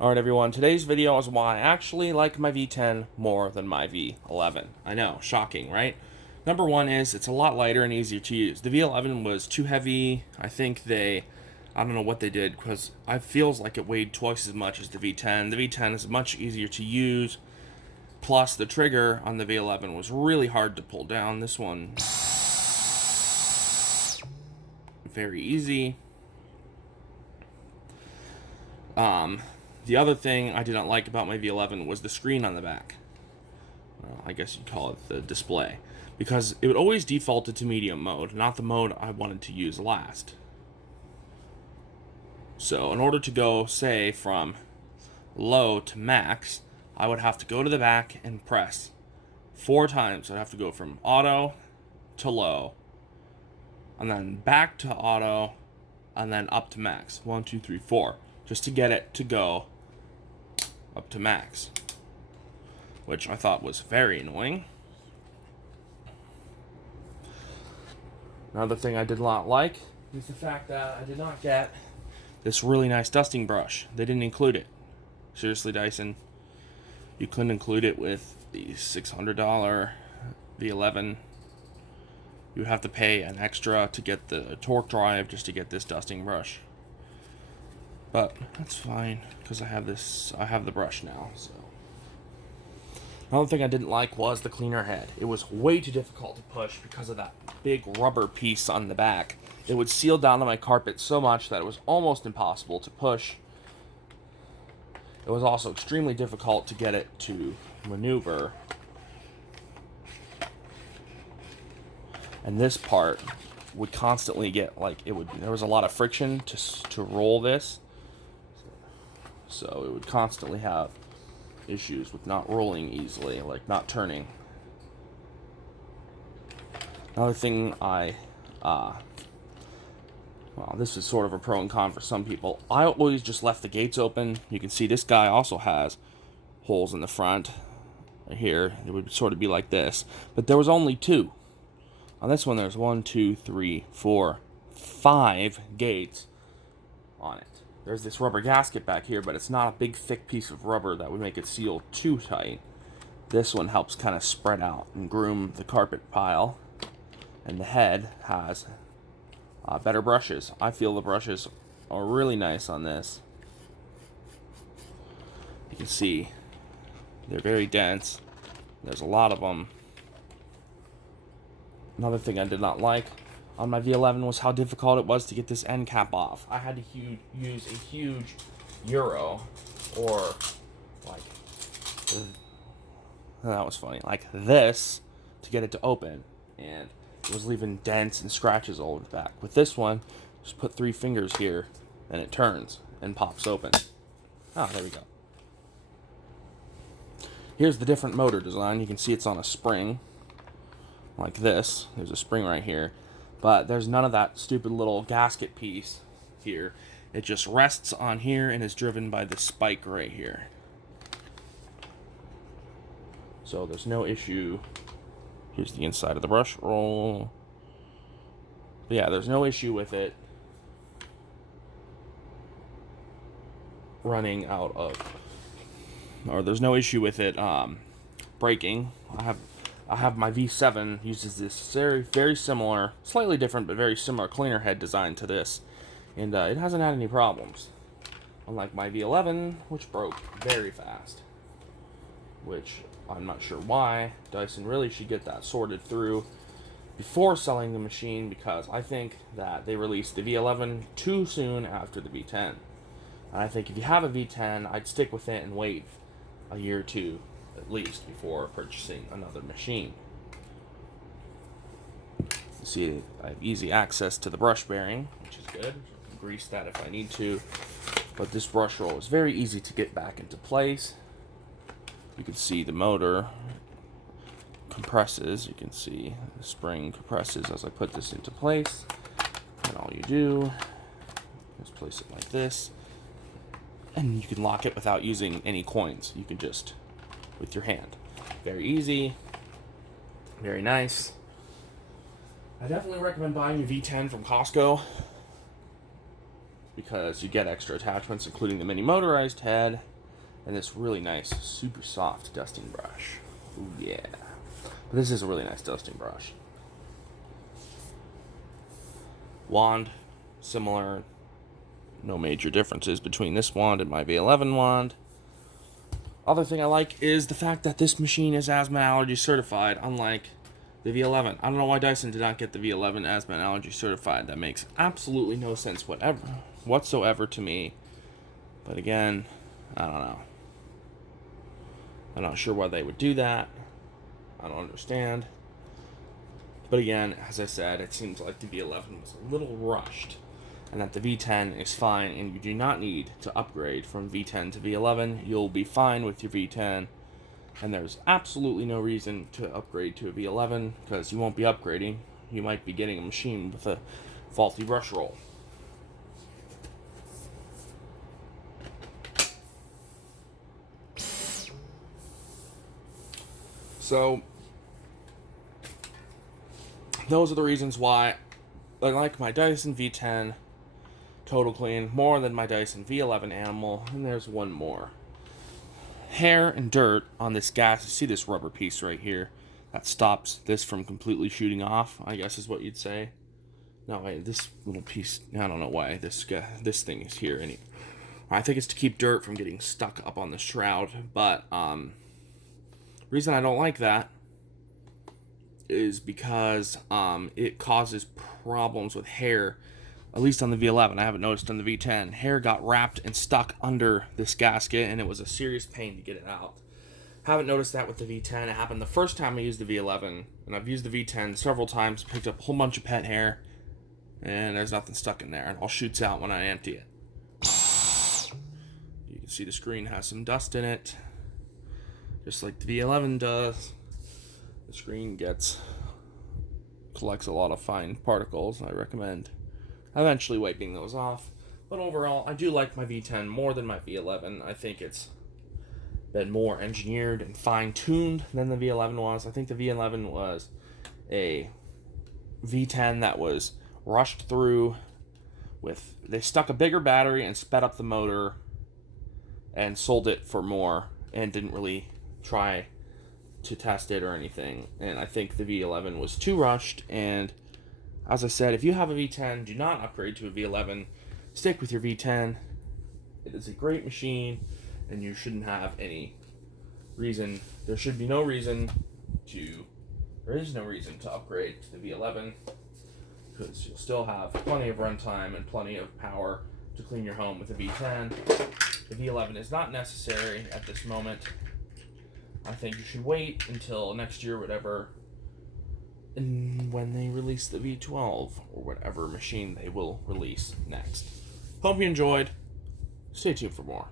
Alright everyone, today's video is why I actually like my V10 more than my V11. I know, shocking, right? Number one is it's a lot lighter and easier to use. The V11 was too heavy. I don't know what they did because it feels like it weighed twice as much as the V10. The V10 is much easier to use. Plus the trigger on the V11 was really hard to pull down. This one, very easy. The other thing I did not like about my V11 was the screen on the back. Well, I guess you'd call it the display. Because it would always defaulted to medium mode, not the mode I wanted to use last. So in order to go, say, from low to max, I would have to go to the back and press 4 times. I'd have to go from auto to low, and then back to auto, and then up to max. 1, 2, 3, 4. Just to get it to go up to max, which I thought was very annoying. Another thing I did not like is the fact that I did not get this really nice dusting brush. They didn't include it. Seriously, Dyson, you couldn't include it with the $600 V11. You would have to pay an extra to get the torque drive just to get this dusting brush. But that's fine because I have the brush now. So another thing I didn't like was the cleaner head. It was way too difficult to push because of that big rubber piece on the back. It would seal down to my carpet so much that it was almost impossible to push. It was also extremely difficult to get it to maneuver. And this part would constantly get, there was a lot of friction to roll this. So it would constantly have issues with not rolling easily, like not turning. Another thing well, this is sort of a pro and con for some people. I always just left the gates open. You can see this guy also has holes in the front. Here, it would sort of be like this. But there was only 2. On this one, there's 1, 2, 3, 4, 5 gates on it. There's this rubber gasket back here, but it's not a big, thick piece of rubber that would make it seal too tight. This one helps kind of spread out and groom the carpet pile. And the head has better brushes. I feel the brushes are really nice on this. You can see they're very dense. There's a lot of them. Another thing I did not like on my V11 was how difficult it was to get this end cap off. I had to use a huge Euro, or that was funny, like this, to get it to open, and it was leaving dents and scratches all over the back. With this one, just put 3 fingers here, and it turns and pops open. Ah, there we go. Here's the different motor design. You can see it's on a spring, like this. There's a spring right here. But there's none of that stupid little gasket piece here. It just rests on here and is driven by the spike right here. So there's no issue. Here's the inside of the brush roll. But yeah, there's no issue with it running out of, or there's no issue with it breaking. I have my V7 uses this very similar, slightly different, but very similar cleaner head design to this. And it hasn't had any problems. Unlike my V11, which broke very fast. Which, I'm not sure why. Dyson really should get that sorted through before selling the machine, because I think that they released the V11 too soon after the V10. And I think if you have a V10, I'd stick with it and wait a year or 2 at least before purchasing another machine. You see, I have easy access to the brush bearing, which is good. I can grease that if I need to. But this brush roll is very easy to get back into place. You can see the motor compresses. You can see the spring compresses as I put this into place. And all you do is place it like this. And you can lock it without using any coins. You can just with your hand. Very easy. Very nice. I definitely recommend buying a V10 from Costco. because you get extra attachments, including the mini motorized head and this really nice, super soft dusting brush. Ooh, yeah. But this is a really nice dusting brush. Wand, similar. No major differences between this wand and my V11 wand. Other thing I like is the fact that this machine is asthma allergy certified, unlike the V11. I don't know why Dyson did not get the V11 asthma allergy certified. That makes absolutely no sense whatsoever to me. But again, I don't know. I'm not sure why they would do that. I don't understand. But again, as I said, it seems like the V11 was a little rushed, and that the V10 is fine, and you do not need to upgrade from V10 to V11. You'll be fine with your V10, and there's absolutely no reason to upgrade to a V11, because you won't be upgrading. You might be getting a machine with a faulty brush roll. So, those are the reasons why I like my Dyson V10 Total Clean more than my Dyson V11 Animal. And there's one more. Hair and dirt on this gas. You see this rubber piece right here that stops this from completely shooting off, I guess is what you'd say. No, wait, this little piece, I don't know why this thing is here. I think it's to keep dirt from getting stuck up on the shroud, but reason I don't like that is because it causes problems with hair, at least on the V11. I haven't noticed on the V10. Hair got wrapped and stuck under this gasket, and it was a serious pain to get it out. Haven't noticed that with the V10. It happened the first time I used the V11, and I've used the V10 several times, picked up a whole bunch of pet hair, and there's nothing stuck in there. It all shoots out when I empty it. You can see the screen has some dust in it, just like the V11 does. The screen collects a lot of fine particles. I recommend eventually wiping those off. But overall, I do like my V10 more than my V11. I think it's been more engineered and fine-tuned than the V11 was. I think the V11 was a V10 that was rushed through with... They stuck a bigger battery and sped up the motor and sold it for more and didn't really try to test it or anything. And I think the V11 was too rushed, and as I said, if you have a V10, do not upgrade to a V11. Stick with your V10. It is a great machine, and you shouldn't have any reason, there is no reason to upgrade to the V11, because you'll still have plenty of runtime and plenty of power to clean your home with a V10. The V11 is not necessary at this moment. I think you should wait until next year, whatever, when they release the V12 or whatever machine they will release next. Hope you enjoyed. Stay tuned for more.